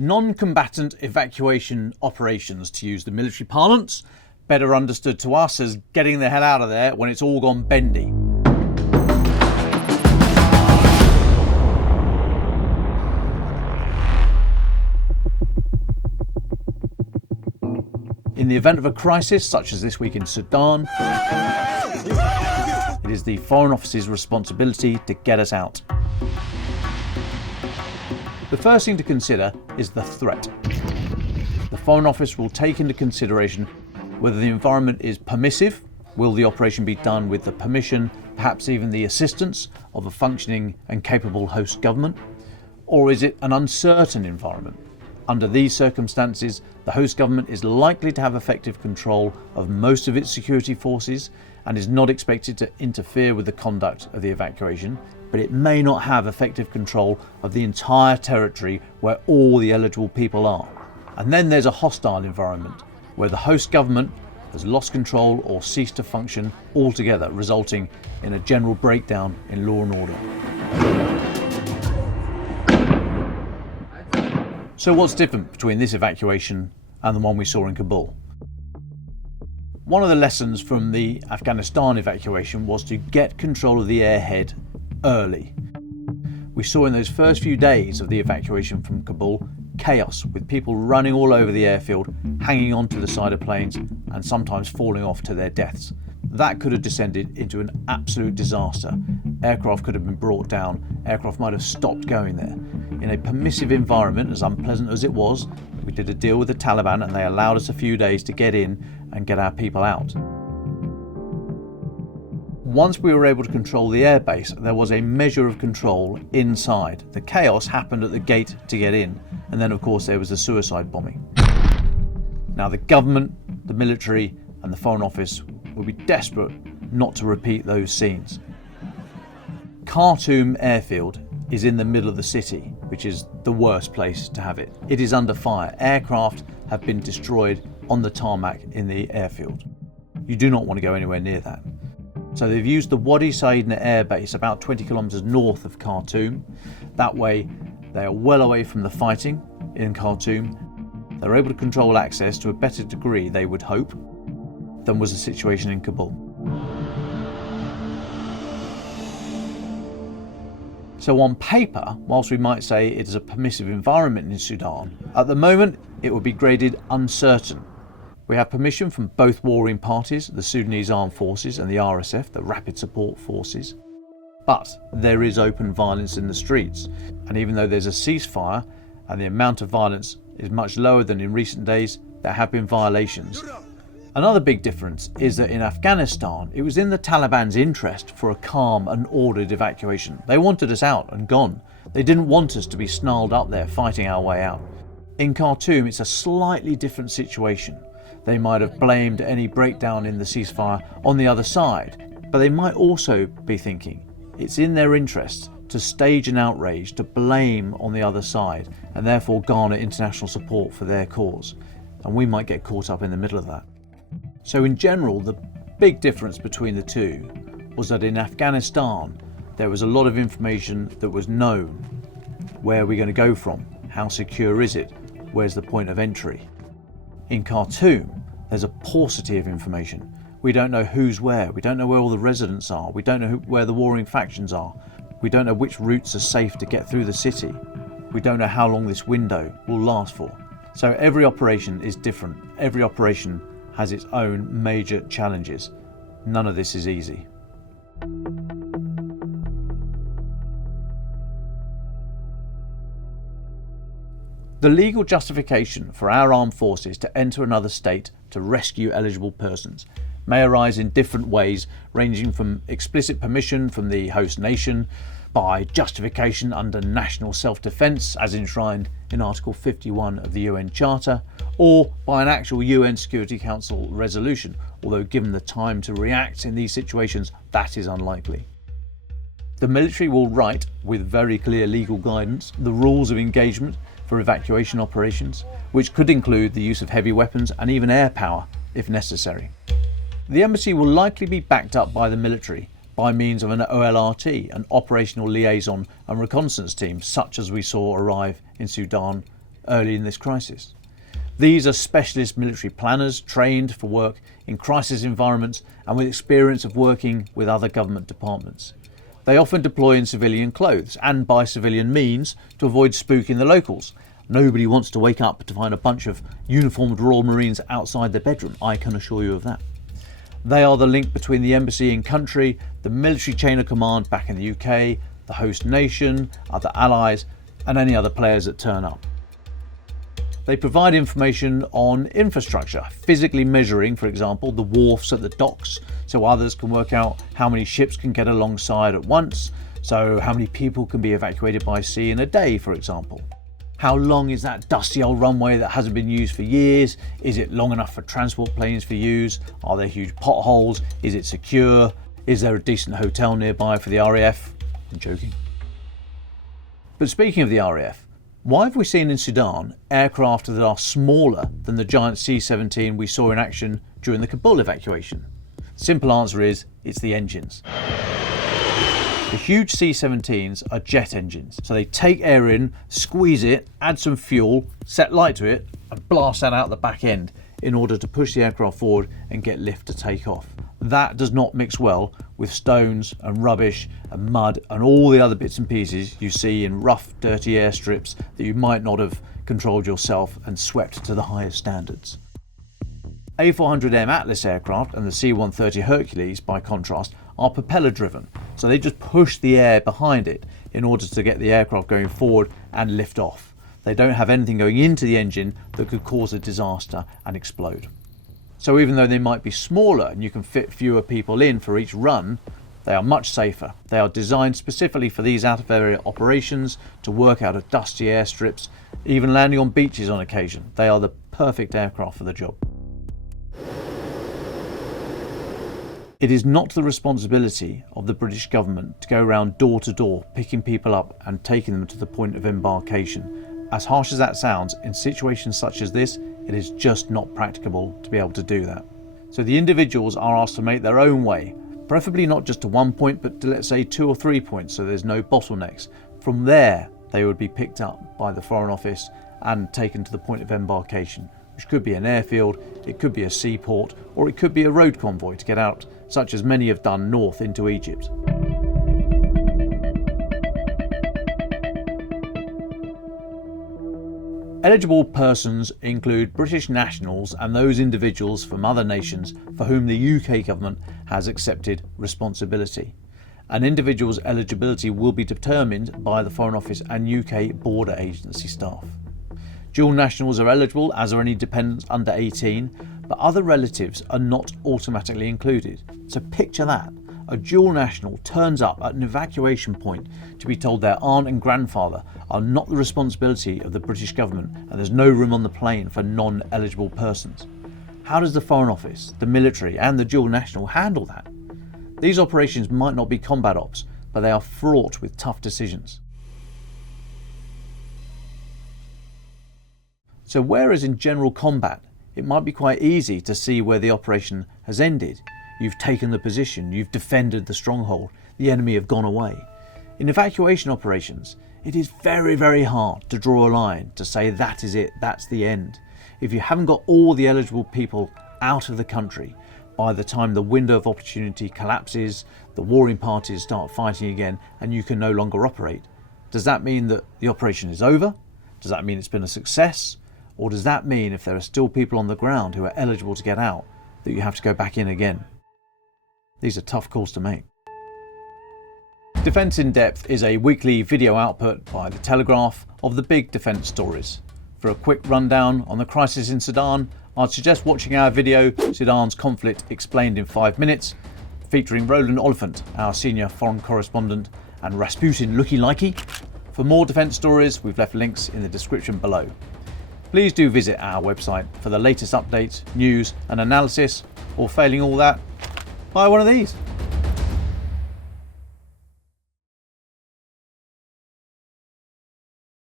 Non-combatant evacuation operations, to use the military parlance, better understood to us as getting the hell out of there when it's all gone bendy. In the event of a crisis, such as this week in Sudan, it is the Foreign Office's responsibility to get us out. The first thing to consider is the threat. The Foreign Office will take into consideration whether the environment is permissive. Will the operation be done with the permission, perhaps even the assistance, of a functioning and capable host government? Or is it an uncertain environment? Under these circumstances, the host government is likely to have effective control of most of its security forces and is not expected to interfere with the conduct of the evacuation, but it may not have effective control of the entire territory where all the eligible people are. And then there's a hostile environment where the host government has lost control or ceased to function altogether, resulting in a general breakdown in law and order. So what's different between this evacuation and the one we saw in Kabul? One of the lessons from the Afghanistan evacuation was to get control of the airhead early. We saw in those first few days of the evacuation from Kabul chaos, with people running all over the airfield, hanging onto the side of planes and sometimes falling off to their deaths. That could have descended into an absolute disaster. Aircraft could have been brought down, aircraft might have stopped going there. In a permissive environment, as unpleasant as it was, we did a deal with the Taliban and they allowed us a few days to get in and get our people out. Once we were able to control the airbase, there was a measure of control inside. The chaos happened at the gate to get in, and then of course there was the suicide bombing. Now the government, the military and the Foreign Office will be desperate not to repeat those scenes. Khartoum airfield is in the middle of the city, which is the worst place to have it. It is under fire. Aircraft have been destroyed on the tarmac in the airfield. You do not want to go anywhere near that. So they've used the Wadi Saidna air base about 20 kilometres north of Khartoum. That way they are well away from the fighting in Khartoum. They're able to control access to a better degree, they would hope, than was the situation in Kabul. So on paper, whilst we might say it is a permissive environment in Sudan, at the moment it would be graded uncertain. We have permission from both warring parties, the Sudanese Armed Forces and the RSF, the Rapid Support Forces. But there is open violence in the streets. And even though there's a ceasefire and the amount of violence is much lower than in recent days, there have been violations. Another big difference is that in Afghanistan, it was in the Taliban's interest for a calm and ordered evacuation. They wanted us out and gone. They didn't want us to be snarled up there fighting our way out. In Khartoum, it's a slightly different situation. They might have blamed any breakdown in the ceasefire on the other side, but they might also be thinking it's in their interest to stage an outrage, to blame on the other side, and therefore garner international support for their cause. And we might get caught up in the middle of that. So in general, the big difference between the two was that in Afghanistan, there was a lot of information that was known. Where are we going to go from? How secure is it? Where's the point of entry? In Khartoum, there's a paucity of information. We don't know who's where. We don't know where all the residents are. We don't know where the warring factions are. We don't know which routes are safe to get through the city. We don't know how long this window will last for. So every operation is different. Every operation has its own major challenges. None of this is easy. The legal justification for our armed forces to enter another state to rescue eligible persons may arise in different ways, ranging from explicit permission from the host nation, by justification under national self-defence as enshrined in Article 51 of the UN Charter, or by an actual UN Security Council resolution, although given the time to react in these situations, that is unlikely. The military will write, with very clear legal guidance, the rules of engagement for evacuation operations, which could include the use of heavy weapons and even air power if necessary. The embassy will likely be backed up by the military by means of an OLRT, an operational liaison and reconnaissance team, such as we saw arrive in Sudan early in this crisis. These are specialist military planners trained for work in crisis environments and with experience of working with other government departments. They often deploy in civilian clothes and by civilian means to avoid spooking the locals. Nobody wants to wake up to find a bunch of uniformed Royal Marines outside their bedroom, I can assure you of that. They are the link between the embassy in country, the military chain of command back in the UK, the host nation, other allies, and any other players that turn up. They provide information on infrastructure, physically measuring, for example, the wharfs at the docks, so others can work out how many ships can get alongside at once, so how many people can be evacuated by sea in a day, for example. How long is that dusty old runway that hasn't been used for years? Is it long enough for transport planes to use? Are there huge potholes? Is it secure? Is there a decent hotel nearby for the RAF? I'm joking. But speaking of the RAF, why have we seen in Sudan aircraft that are smaller than the giant C-17 we saw in action during the Kabul evacuation? The simple answer is, it's the engines. The huge C-17s are jet engines, so they take air in, squeeze it, add some fuel, set light to it, and blast that out the back end in order to push the aircraft forward and get lift to take off. That does not mix well with stones and rubbish and mud and all the other bits and pieces you see in rough, dirty airstrips that you might not have controlled yourself and swept to the highest standards. A400M Atlas aircraft and the C-130 Hercules, by contrast, are propeller driven, so they just push the air behind it in order to get the aircraft going forward and lift off. They don't have anything going into the engine that could cause a disaster and explode. So even though they might be smaller and you can fit fewer people in for each run, they are much safer. They are designed specifically for these out-of-area operations, to work out of dusty airstrips, even landing on beaches on occasion. They are the perfect aircraft for the job. It is not the responsibility of the British government to go around door to door picking people up and taking them to the point of embarkation. As harsh as that sounds, in situations such as this, it is just not practicable to be able to do that. So the individuals are asked to make their own way, preferably not just to one point, but to, let's say, 2 or 3 points, so there's no bottlenecks. From there, they would be picked up by the Foreign Office and taken to the point of embarkation, which could be an airfield, it could be a seaport, or it could be a road convoy to get out, such as many have done north into Egypt. Eligible persons include British nationals and those individuals from other nations for whom the UK government has accepted responsibility. An individual's eligibility will be determined by the Foreign Office and UK border agency staff. Dual nationals are eligible, as are any dependents under 18, but other relatives are not automatically included. So picture that. A dual national turns up at an evacuation point to be told their aunt and grandfather are not the responsibility of the British government and there's no room on the plane for non-eligible persons. How does the Foreign Office, the military and the dual national handle that? These operations might not be combat ops, but they are fraught with tough decisions. So whereas in general combat, it might be quite easy to see where the operation has ended. You've taken the position, you've defended the stronghold, the enemy have gone away. In evacuation operations, it is very, very hard to draw a line to say that is it, that's the end. If you haven't got all the eligible people out of the country by the time the window of opportunity collapses, the warring parties start fighting again and you can no longer operate, does that mean that the operation is over? Does that mean it's been a success? Or does that mean if there are still people on the ground who are eligible to get out, that you have to go back in again? These are tough calls to make. Defence in Depth is a weekly video output by the Telegraph of the big defence stories. For a quick rundown on the crisis in Sudan, I'd suggest watching our video, Sudan's Conflict Explained in 5 Minutes, featuring Roland Oliphant, our senior foreign correspondent, and Rasputin Looky Likey. For more defence stories, we've left links in the description below. Please do visit our website for the latest updates, news and analysis, or failing all that, buy one of these.